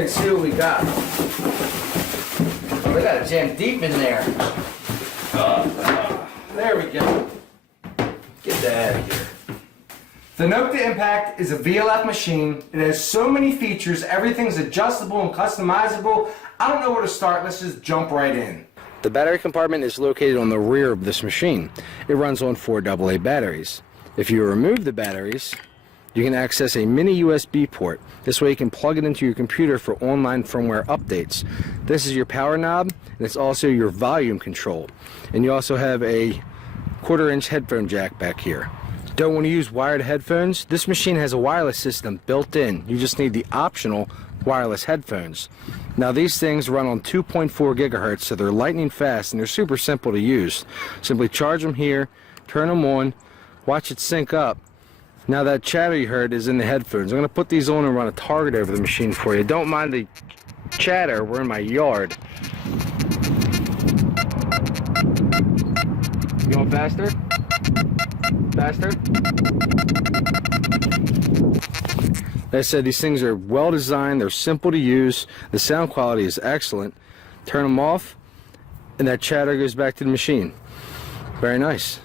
here and see what we got. Oh, they got it jammed deep in there. There we go. Get that out of here. The Nokta Impact is a VLF machine. It has so many features. Everything's adjustable and customizable. I don't know where to start. Let's just jump right in. The battery compartment is located on the rear of this machine. It runs on 4 AA batteries. If you remove the batteries, you can access a mini USB port. This way you can plug it into your computer for online firmware updates. This is your power knob, and it's also your volume control. And you also have a 1/4-inch headphone jack back here. Don't want to use wired headphones? This machine has a wireless system built in. You just need the optional wireless headphones. Now these things run on 2.4 gigahertz, so they're lightning fast and they're super simple to use. Simply charge them here, turn them on, watch it sync up. Now that chatter you heard is in the headphones. I'm going to put these on and run a target over the machine for you. Don't mind the chatter, we're in my yard. You going faster? Faster? Like I said, these things are well designed, they're simple to use, the sound quality is excellent. Turn them off, and that chatter goes back to the machine. Very nice.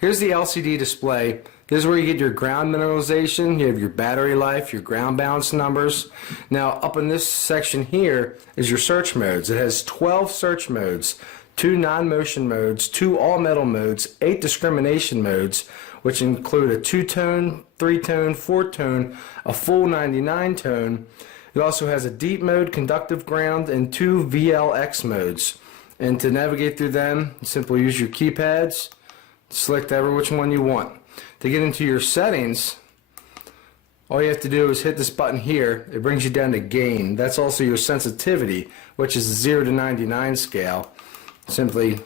Here's the LCD display. This is where you get your ground mineralization, you have your battery life, your ground balance numbers. Now up in this section here is your search modes. It has 12 search modes, 2 non-motion modes, 2 all-metal modes, 8 discrimination modes, which include a 2-tone, 3-tone, 4-tone, a full 99 tone. It also has a deep mode, conductive ground, and 2 VLX modes. And to navigate through them, simply use your keypads, select every which one you want. To get into your settings, all you have to do is hit this button here. It brings you down to gain. That's also your sensitivity, which is a 0 to 99 scale. Simply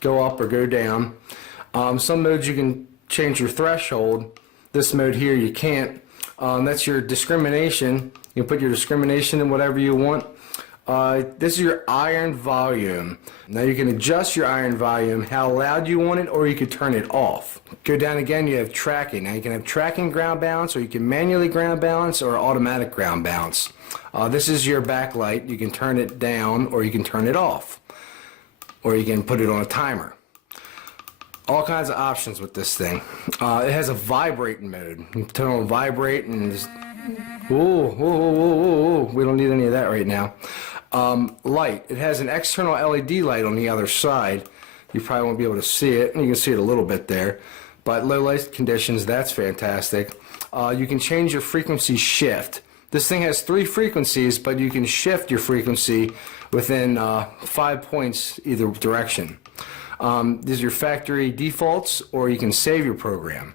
go up or go down. Some modes you can change your threshold. This mode here you can't. That's your discrimination. You can put your discrimination in whatever you want. This is your iron volume. Now you can adjust your iron volume, how loud you want it, or you could turn it off. Go down again, you have tracking. Now you can have tracking ground balance, or you can manually ground balance, or automatic ground balance. This is your backlight. You can turn it down, or you can turn it off. Or you can put it on a timer. All kinds of options with this thing. It has a vibrating mode. You can turn on vibrate and just, whoa, whoa, whoa, whoa, whoa. We don't need any of that right now. Light. It has an external LED light on the other side. You probably won't be able to see it. You can see it a little bit there. But low light conditions, that's fantastic. You can change your frequency shift. This thing has 3 frequencies, but you can shift your frequency within 5 points either direction. These are your factory defaults, or you can save your program.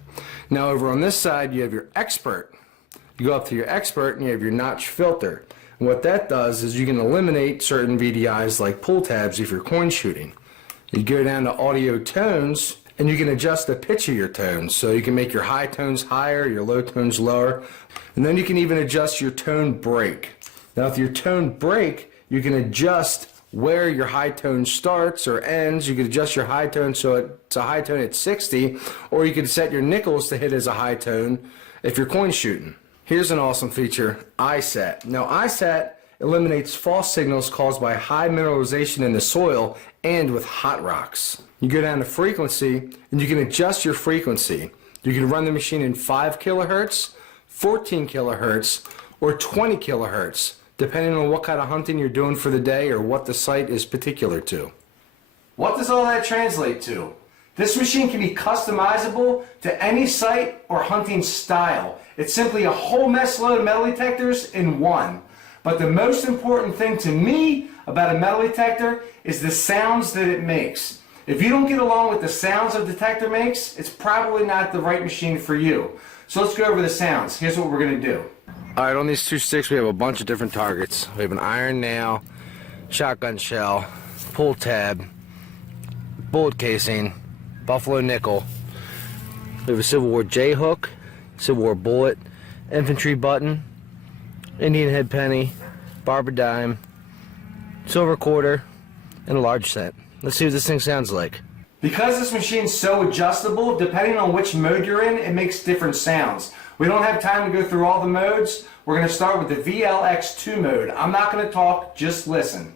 Now over on this side you have your expert. You go up to your expert and you have your Knotch Filter. And what that does is you can eliminate certain VDIs like pull tabs if you're coin shooting. You go down to audio tones and you can adjust the pitch of your tones. So you can make your high tones higher, your low tones lower. And then you can even adjust your tone break. Now with your tone break, you can adjust where your high tone starts or ends. You can adjust your high tone so it's a high tone at 60, or you can set your nickels to hit as a high tone if you're coin shooting. Here's an awesome feature, ISAT. Now ISAT eliminates false signals caused by high mineralization in the soil and with hot rocks. You go down to frequency and you can adjust your frequency. You can run the machine in 5 kilohertz, 14 kilohertz, or 20 kilohertz, depending on what kind of hunting you're doing for the day or what the site is particular to. What does all that translate to? This machine can be customizable to any site or hunting style. It's simply a whole mess load of metal detectors in one. But the most important thing to me about a metal detector is the sounds that it makes. If you don't get along with the sounds a detector makes, it's probably not the right machine for you. So let's go over the sounds. Here's what we're going to do. Alright, on these 2 sticks we have a bunch of different targets. We have an iron nail, shotgun shell, pull tab, bullet casing, buffalo nickel. We have a Civil War J hook, Civil War bullet, infantry button, Indian head penny, barber dime, silver quarter, and a large cent. Let's see what this thing sounds like. Because this machine's so adjustable, depending on which mode you're in, it makes different sounds. We don't have time to go through all the modes. We're going to start with the VLX2 mode. I'm not going to talk, just listen.